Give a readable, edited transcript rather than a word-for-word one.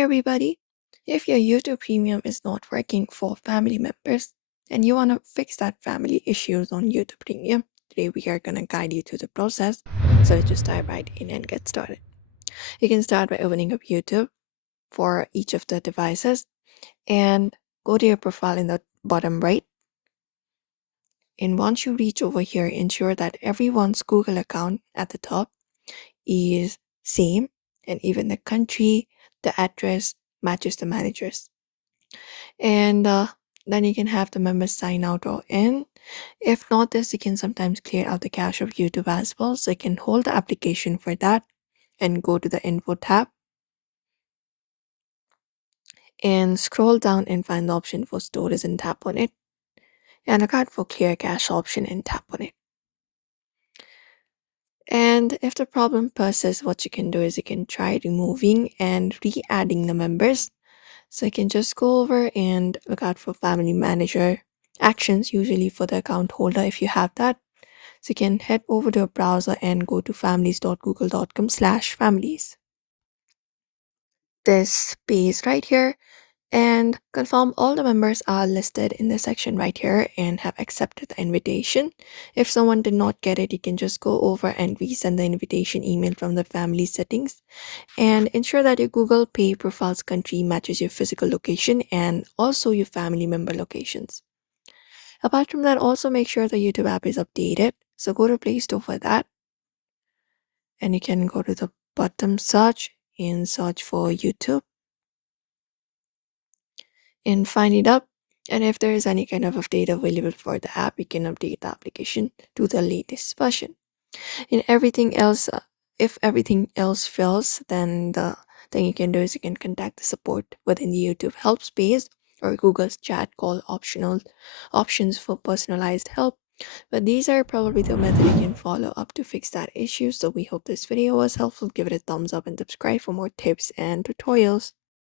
Hey everybody! If your YouTube Premium is not working for family members and you want to fix that family issues on YouTube Premium, today we are going to guide you through the process. So let's just dive right in and get started. You can start by opening up YouTube for each of the devices and go to your profile in the bottom right. And once you reach over here, ensure that everyone's Google account at the top is same and even the country, the address matches the manager's. And then you can have the members sign out or in. If not this, you can sometimes clear out the cache of YouTube as well. So you can hold the application for that and go to the info tab and scroll down and find the option for storage and tap on it. And look out for clear cache option and tap on it. And if the problem persists, what you can do is you can try removing and re-adding the members. So you can just go over and look out for family manager actions, usually for the account holder if you have that. So you can head over to a browser and go to families.google.com/families. This page right here and confirm all the members are listed in the section right here and have accepted the invitation. If someone did not get it, you can just go over and resend the invitation email from the family settings and ensure that your Google Pay profile's country matches your physical location and also your family member locations. Apart from that, also make sure the YouTube app is updated. So go to Play Store for that and you can go to the bottom search and search for YouTube and find it up. And if there is any kind of update available for the app, you can update the application to the latest version. And everything else, if everything else fails, then the thing you can do is you can contact the support within the YouTube help space or Google's chat call optional options for personalized help. But these are probably the method you can follow up to fix that issue. So we hope this video was helpful. Give it a thumbs up and subscribe for more tips and tutorials.